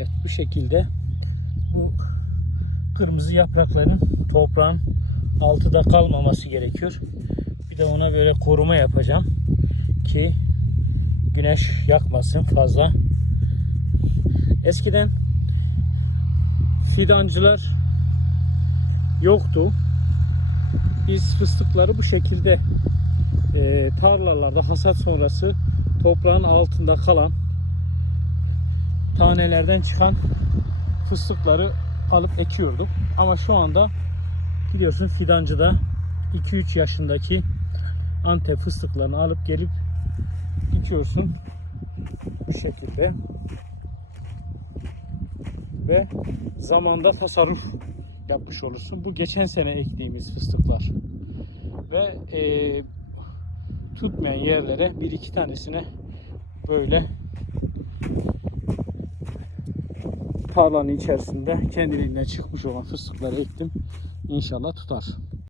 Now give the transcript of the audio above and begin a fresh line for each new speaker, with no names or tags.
Evet bu şekilde bu kırmızı yaprakların toprağın altıda kalmaması gerekiyor. Bir de ona böyle koruma yapacağım ki güneş yakmasın fazla. Eskiden fidancılar yoktu. Biz fıstıkları bu şekilde e, tarlalarda hasat sonrası toprağın altında kalan tanelerden çıkan fıstıkları alıp ekiyorduk. Ama şu anda gidiyorsun fidancıda 2-3 yaşındaki Antep fıstıklarını alıp gelip dikiyorsun bu şekilde ve zamanda tasarruf yapmış olursun. Bu geçen sene ektiğimiz fıstıklar ve e, tutmayan yerlere bir iki tanesine böyle tarlanın içerisinde kendiliğinden çıkmış olan fıstıkları ektim. İnşallah tutar.